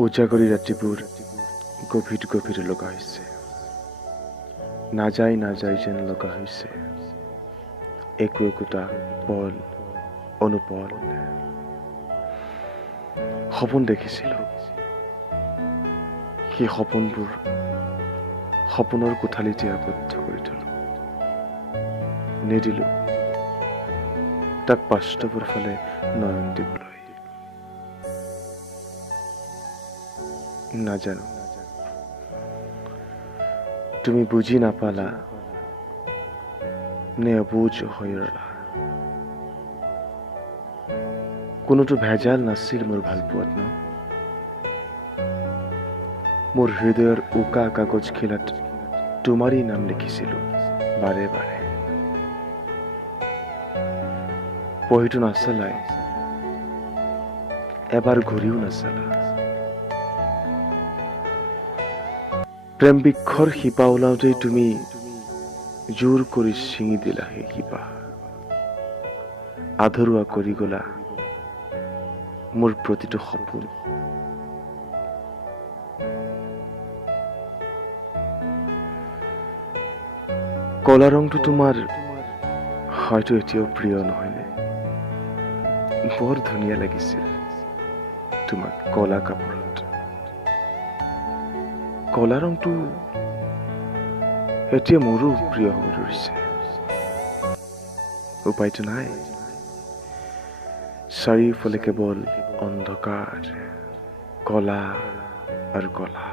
উজাগৰি ৰাতিবোৰ গভীৰ গভীৰ লগা হৈছে। নাযায় নাযায় যেন লগা হৈছে। একো একোটা পল অনুপল। সপোন দেখিছিলোঁ। সেই সপোনবোৰ সপোনৰ কোঠালিতে আবদ্ধ কৰি থলো। নিদিলো তাক বাস্তৱৰ ফালে নয়ন দিবলৈ। নাজানো তুমি বুজি নাপালা নে অবুজ হৈ ৰলা। কোনোটো ভেজাল নাছিল মোৰ ভালপোৱাত ন। মোৰ হৃদয়ৰ উকা কাগজখিলাত তোমাৰেই নাম লিখিছিলো বাৰে বাৰে। বহীটো নাচালাই, এবাৰ ঘূৰিও নাচালা। প্ৰেম বৃক্ষৰ শিপা ওলাওঁতেই তুমি জোৰ কৰি ছিঙি দিলা সেই শিপা। আধৰুৱা কৰি গলা মোৰ প্ৰতিটো সপোন। কলা ৰংটো তোমাৰ হয়তো এতিয়াও প্ৰিয় নহয়নে? বৰ ধুনীয়া লাগিছিল তোমাক কলা কাপোৰত। কলা ৰংটো এতিয়া মোৰো প্ৰিয় হ'ব ধৰিছে। উপায়তো নাই, চাৰিওফালে কেৱল অন্ধকাৰ, কলা আৰু কলা।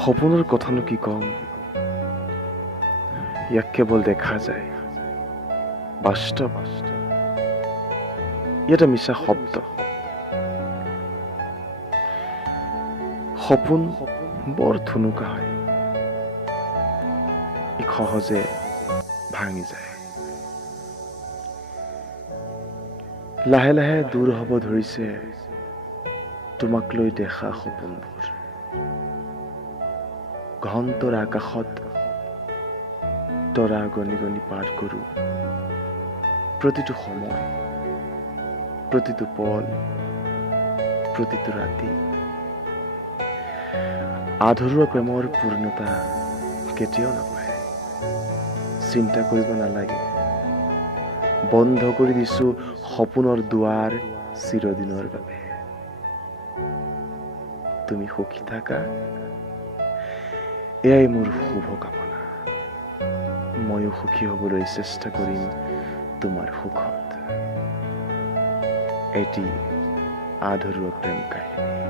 সপোনৰ কথানো কি কম, ইয়াক কেৱল দেখা যায়, বাস্তৱ ইয়াত মিছা শব্দ। সপোন বৰ থুনুকা হয়, ই সহজে ভাঙি যায়। লাহে লাহে দূৰ হ'ব ধৰিছে তোমাক লৈ দেখা সপোনবোৰ। ঘণ্টৰ আকাশত তৰা গণি গণি পাৰ কৰোঁ প্ৰতিটো সময়, প্ৰতিটো পল, প্ৰতিটো ৰাতি। আধৰুৱা প্ৰেমৰ পূৰ্ণতা কেতিয়াও নাপায়। চিন্তা কৰিব নালাগে, বন্ধ কৰি দিছো সপোনৰ দুৱাৰ চিৰদিনৰ বাবে। তুমি সুখী থাকা, এয়াই মোৰ শুভকামনা। ময়ো সুখী হ'বলৈ চেষ্টা কৰিম তোমাৰ সুখত। এটি আধৰুৱা প্ৰেম কাহিনী।